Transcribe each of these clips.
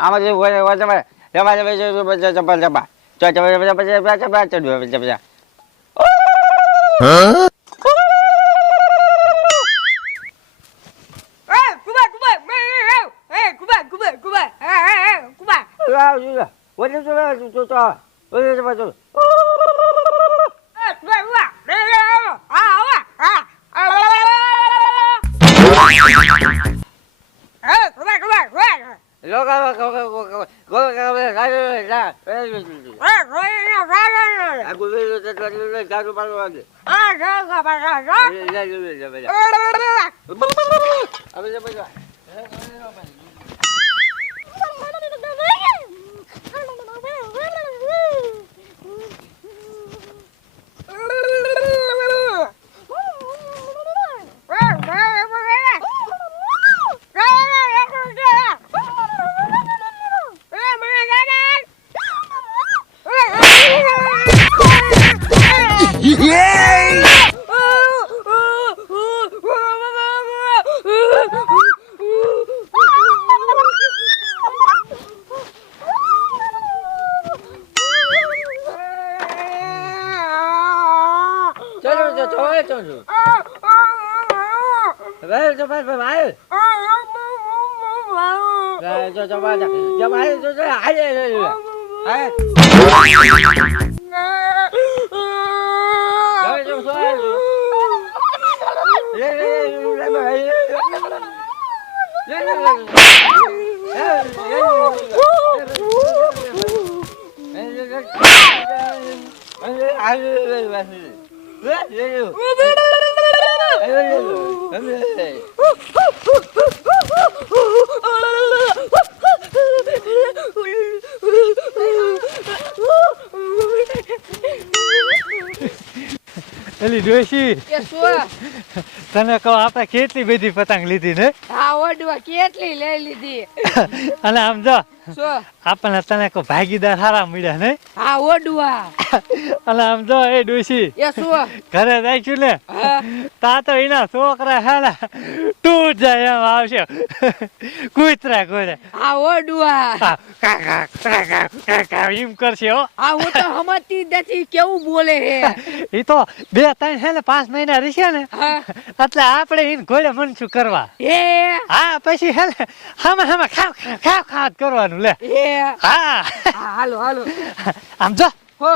આમાં જે એલી ડોશી તને કહો આપણે કેટલી બધી પતંગ લીધી ને? હા ઓડવા કેટલી લઈ લીધી. અને આમ જો શું આપણને તને કહો ભાગીદાર સારા મળ્યા ને? હા ઓડવા. અને આમ જો એ ડોશી એ શું ઘરે જઈશું ને તા તો એના છોકરા હેલા તું જાય એમ આવશે કૂતરા કોને. હા ઓડવા એમ કરશે હો. હા હું તો સમજતી નથી કેવું બોલે હે. એ તો 2-3 હે ને 5 મહિના રહેશે ને એટલે આપણે એને ઘોડે મનસું કરવા. હા પછી હે ને હામાં ખાવ કરવાનું લે. હા હાલો હાલો આમ જો હો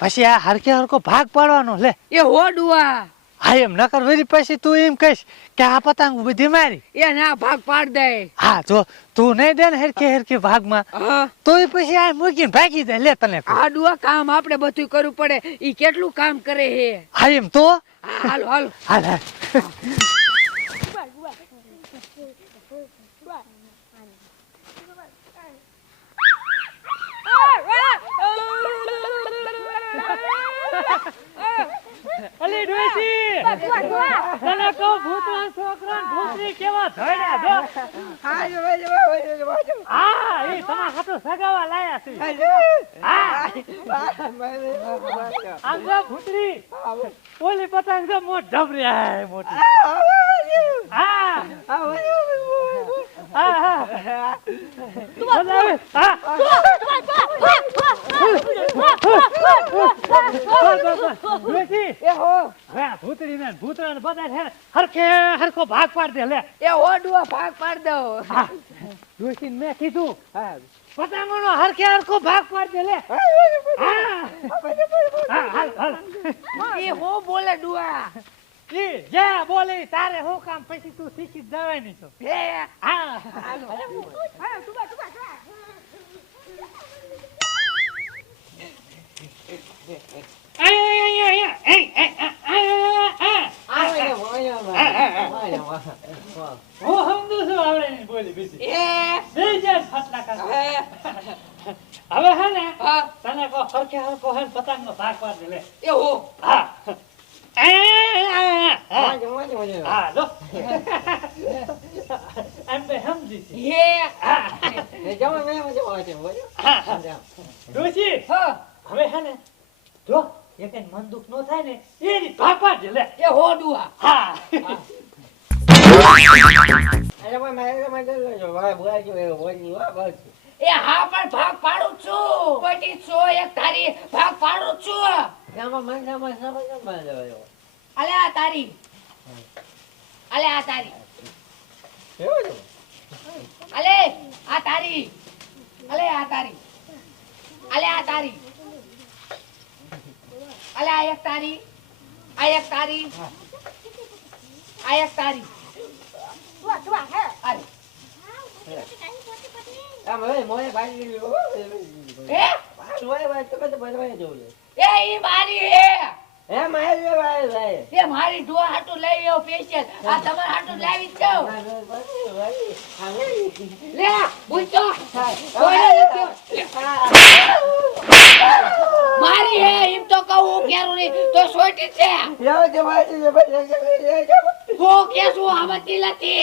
પછી આ હરકે હરકો ભાગ પાડવાનો લે. એ હોડવા હા એમ નકર વળી પછી તું એમ કહીશ કે આ પતંગ બધી મારી. એ ના ભાગ પાડ દે. હા જો તું નહીં દે ને હરકે ભાગમાં તો પછી આ મૂકીને ભાગી જાય લે તને. આડુઆ કામ આપણે બધું કરવું પડે. ઈ કેટલું કામ કરે હે. હા એમ તો હાલો હાલો હાલ અલી ડોશી તને કહો ભૂતરા છોકરા ભૂતરી કેવા ધોડ્યા જો. હા એ તમારા હાથો સગાવા લાયા છે. આમ જો ભૂતરી ઓલી પતંગ જો મોટ ઢબરી આ મોટી. હા ભૂતરા બધા હરખે હરખો ભાગ પાડ દે લે. એ ઓડવા ભાગ પાડ દો. ડોશી મેં કીધું પતંગોનો હરખે હરખો ભાગ પાડ દે લે. એ હો બોલે ડુઆ. જે બોલે તારે હું કામ પછી તું શીખી જવાની છો. હા હવે હે ને તને કો હરખે હરખો હે પતંગ નો ભાગ પાડ દે લે. એ હો હા હા લો એમ બે સમજી છે. ડોશી હવે હે ને જો એક મન દુખ નો થાય ને એની ભાગ પાડ દે લે. એ હો ડુઆ. હા એ હા પણ ભાગ પાડું છું કોઈની છો એક તારી ભાગ પાડું છું અલે આ તારી અલે આ તારી અલે આ તારી અલે આ તારી અલે આ તારી અલે આ એક તારી આ એક તારી આ એક તારી અરે એ ઈ મારી હે એ મારી ડોહા હાટુ લઈ આવ્યો સ્પેશિયલ આ તમાર હાટુ લાવી જ જાવ લે પૂછો મારી હે એમ તો કહું કેરું નહીં તો સોટી છે હું કેસું આમતી લતી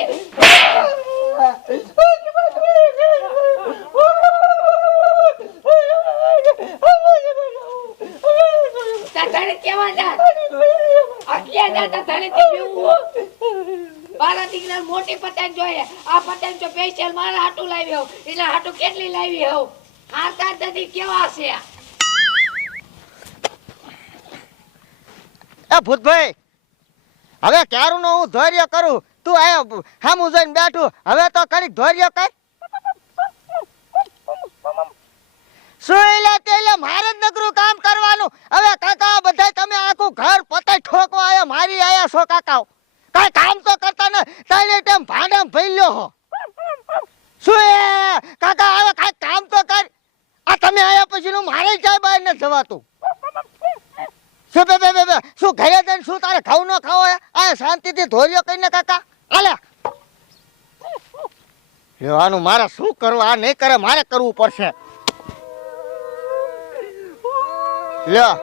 તારે કેવા જા અકિયા જા તારે તે બેવું બારા દીકરા મોટી પતંગ જોઈએ આ પતંગ તો સ્પેશિયલ મારા હાટુ લાવ્યો એના હાટુ કેટલી લાવી હો આ તાર દાદી કેવા છે એ ભૂતભાઈ હવે ક્યારું નો હું ધૈર્ય કરું તું આયા હામું જઈને બેઠું હવે તો કડીક ધૈર્ય કર સુઈલા તેલે મારે જ નકરું કામ કરવાનું હવે કાકા બધાય તમે આખું ઘર પતાઈ ઠોકવા આયા મારી આયા છો કાકા કાઈ કામ તો કરતા ન તારે ટેમ ભાંડમ ભઈલ્યો હો શું એ કાકા હવે કાઈ કામ તો કર આ તમે આયા પછી નું મારે જાય બહાર ન જવાતું શું બે શું ઘરે જઈને શું તારે ખાવ ન ખાવો આ શાંતિથી ધોર્યો કઈને કાકા આલે લેવાનું મારે શું કરવું આ નહીં કરે મારે કરવું પડશે લ્યો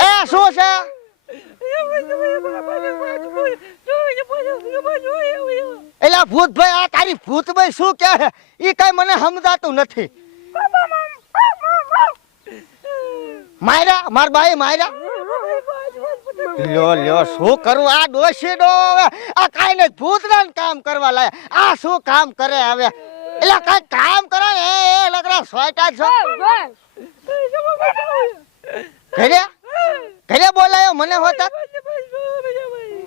એ શું છે એલા ભૂતભાઈ આ તારી ભૂતભાઈ શું કહે છે ઈ કઈ મને સમજાતું નથી માયરા માર બાઈ માયરા લ્યો શું કરું આ ડોશી ડો આ કાઈ ને ભૂતના કામ કરવા લાયા આ શું કામ કરે હવે એલા કઈ કામ કરે એ લગરા સોયટા છો ઘરે બોલાયો મને હોતા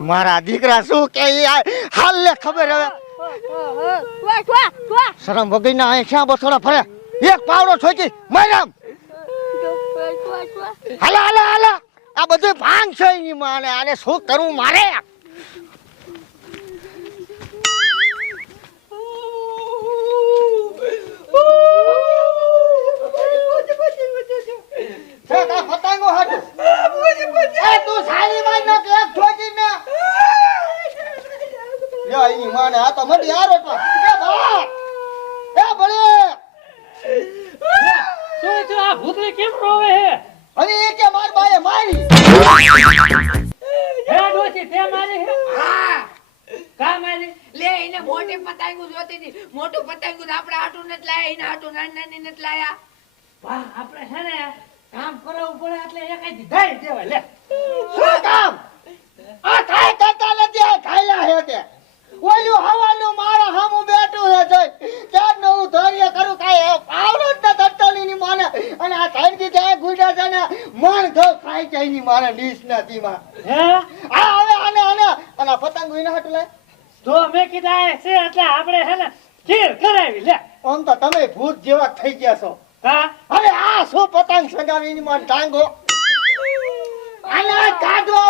મારા દીકરા શું કે હાલ લે ખબર હવે શરમ વગર ના અહીં ક્યાં બસોડા ફરે એક પાવડો ઠોકી મારામ હાલા હાલા હાલા આ બધું ભાંગ છે એની માને આને શું કરવું મારે પતંગો હાટ તું સારી વાત ન કે ઠોકી ને યો એની માને આ તો મડી આરો તો એ બા એ બળે શું છે આ ભૂતરી કેમ રોવે હે હવે એ કે માર બાએ મારી હે ડોસી તે મારી હે હા કા મારી લે એને મોટી પતંગો જોતી હતી મોટું પતંગો આપણે હાટુ નત લાયા એના હાટુ નાની નાની નત લાયા વાહ આપણે હે ને કામ કરાવવું પડે એટલે એકાઈ દીધાઈ દેવાય લે શું કામ આ કાઈ કરતા નથી આ ખાઈલા હે તે ઓલું હવાનું મારા હામું બેઠું છે જોઈ ક્યાં નો હું ધૈર્ય કરું કાઈ પાવડો જ ન તટલી ની માને અને આ થાંકી જાય ગુડા છે ને મણ ઘઉં ખાઈ જાય ની માને ડીશ નથી માં હે આ હવે આને અને પતંગ વિના હટ લે જો મે કીધા છે એટલે આપણે હે ને ખીર કરાવી લે આમ તો તમે ભૂત જેવા થઈ ગયા છો કા હવે આ શું પતંગ સગાવી ની માન ટાંગો આને કાઢો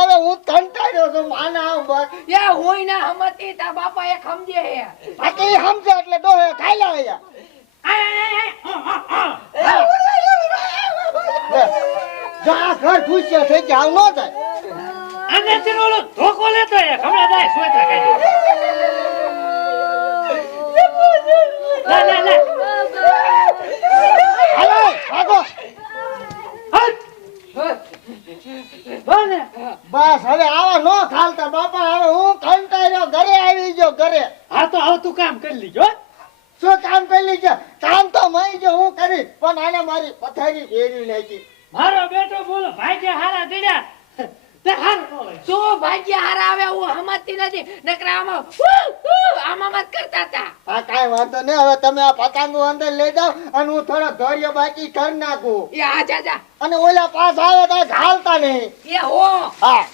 હવે હું કંટાળ્યો છું માના બસ એ હોય ના હમતી તા બાપા એ સમજે હે બાકી સમજે એટલે ડોહે ખાઈ લાવે લે જો આ ઘર ભૂસ્યા થઈ ગયા આવ ન થાય આને ચીનોલો ધોકો લેતો હે હમણાં જાય સોયતા કાઢી લે હાલો ભાગો બસ હવે આવા નો ખાલતા બાપા હવે હું કંટાળ્યો ઘરે આવી ગયો ઘરે હા તો હવે તું કામ કરી લીજો શું કામ પેલી છે કામ તો મઈ જો હું કરી પણ આને મારી પથારી ફેરવી નાખી મારો બેટો બોલો ભાઈ કે હારા દીડા તે હારું ન લાગે. તો ભાગ્ય હારા આવે હું સમજતી નથી નકરા આમાં આમાં મત કરતા હતા. આ કાંઈ વાંધો નહીં. હવે તમે આ પતંગો અંદર લઈ જાઓ અને હું થોડો ધોર્યો બાકી કરી નાખું. એ આ જા અને ઓલા પાસ આવે તો હાલતા નહીં. એ હો હા